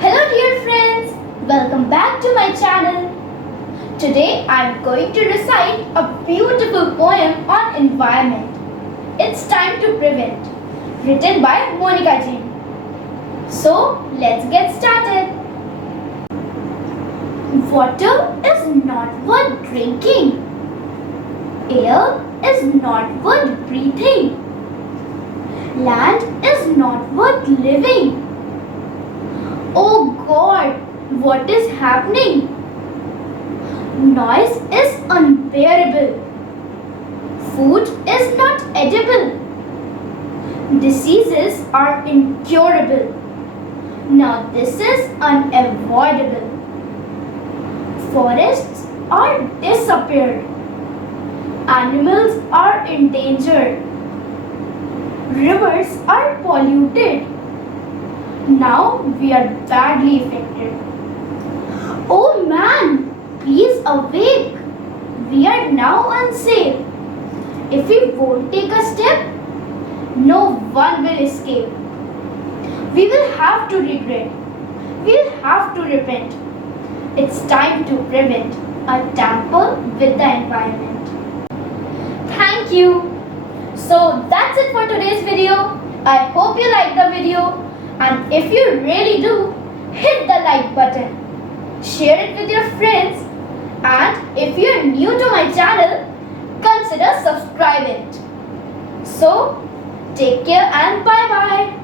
Hello dear friends, welcome back to my channel. Today I am going to recite a beautiful poem on environment. It's time to prevent, written by Monica Jean. So let's get started. Water is not worth drinking. Air is not worth breathing. Land is not worth living. Oh God, what is happening? Noise is unbearable. Food is not edible. Diseases are incurable. Now this is unavoidable. Forests are disappeared. Animals are endangered. Rivers are polluted. Now we are badly affected. Oh man, please awake. We are now unsafe. If we won't take a step, no one will escape. We will have to regret. We'll have to repent. It's time to prevent a tamper with the environment. Thank you. So that's it for today's video. I hope you liked the video. And if you really do, hit the like button. Share it with your friends. And if you are new to my channel, consider subscribing. So, take care and bye-bye.